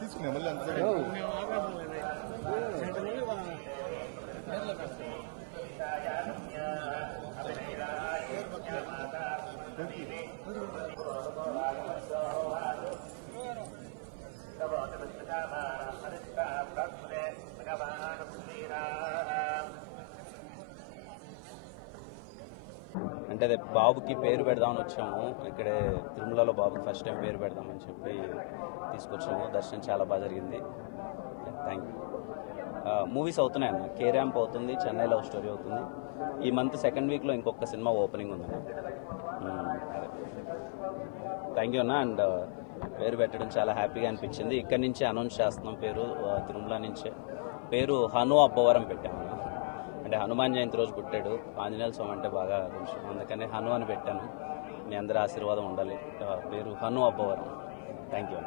తీసుకున్నా మళ్ళీ అంత అంటే అదే బాబుకి పేరు పెడదామని వచ్చాము. ఇక్కడే తిరుమలలో బాబుకి ఫస్ట్ టైం పేరు పెడదామని చెప్పి తీసుకొచ్చాము. దర్శనం చాలా బాగా జరిగింది. Thank you. మూవీస్ అవుతున్నాయన్న. కే ర్యాంప్ అవుతుంది, చెన్నై లవ్ స్టోరీ అవుతుంది. ఈ మంత్ సెకండ్ వీక్లో ఇంకొక సినిమా ఓపెనింగ్ ఉందన్న. థ్యాంక్ యూ అన్న. అండ్ పేరు పెట్టడం చాలా హ్యాపీగా అనిపించింది. ఇక్కడి నుంచే అనౌన్స్ చేస్తున్నాం పేరు, తిరుమల నుంచే. పేరు హను అబ్బవరం పెట్టామన్న. అంటే హనుమాన్ జయంతి రోజు పుట్టాడు. ఆంజనేయ స్వామి అంటే బాగా కొంచెం, అందుకని హను అని పెట్టాను. మీ అందరి ఆశీర్వాదం ఉండాలి. పేరు హను అబ్బవరం. Thank you.